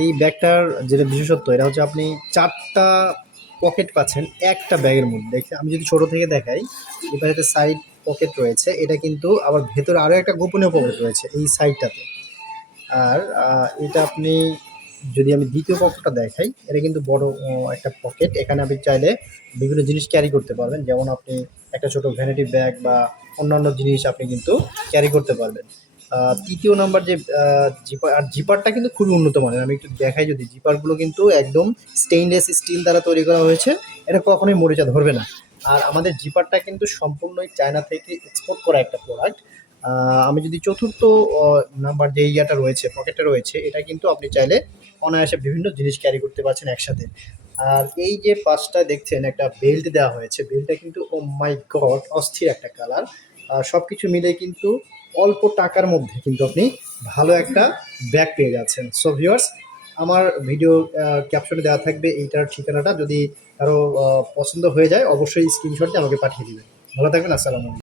এই ব্যাগটার যেটা বিশেষত্ব এটা হচ্ছে আপনি ৪ টা পকেট পাচ্ছেন একটা ব্যাগের মধ্যে। আমি যদি ছোট থেকে দেখাই, এপাশেতে সাইড পকেট রয়েছে। এটা কিন্তু আবার ভেতরে আরো একটা গোপনীয় পকেট রয়েছে এই সাইডটাতে। আর এটা আপনি যদি আমি ২য় পকেটটা দেখাই, এটা কিন্তু বড় একটা পকেট। এখানে আপনি চাইলে বিভিন্ন জিনিস ক্যারি করতে পারবেন। যেমন আপনি একটা ছোট ভ্যানিটি ব্যাগ বা অন্যান্য জিনিস আপনি কিন্তু ক্যারি করতে পারবেন। ৩য় নাম্বার যে জিপার, আর জিপারটা কিন্তু খুবই উন্নত মানের। আমি একটু দেখাই যদি, জিপারগুলো কিন্তু একদম স্টেইনলেস স্টিল দ্বারা তৈরি করা হয়েছে। এটা কখনোই মরিচা ধরবে না। আর আমাদের জিপারটা কিন্তু সম্পূর্ণই চায়না থেকে এক্সপোর্ট করা একটা প্রোডাক্ট। আমি যদি ৪র্থ অ নাম্বার যে ইয়াটা রয়েছে, পকেটটা রয়েছে, এটা কিন্তু আপনি চাইলে অনায়াসে বিভিন্ন জিনিস ক্যারি করতে পারছেন একসাথে। আর এই যে পাশটায় দেখছেন একটা বেল্ট দেওয়া হয়েছে, বেল্টটা কিন্তু oh my God! অস্থির একটা কালার। সবকিছু মিলে কিন্তু অল্প টাকার মধ্যে কিন্তু আপনি ভালো একটা ব্যাগ পেয়ে যাচ্ছেন। সো ভিউয়ার্স, আমার ভিডিও ক্যাপশনে দেওয়া থাকবে এইটার ঠিকানাটা। যদি কারো পছন্দ হয়ে যায় অবশ্যই স্ক্রিনশট দিয়ে আমাকে পাঠিয়ে দিবেন। ভালো থাকবেন। আসসালামু আলাইকুম।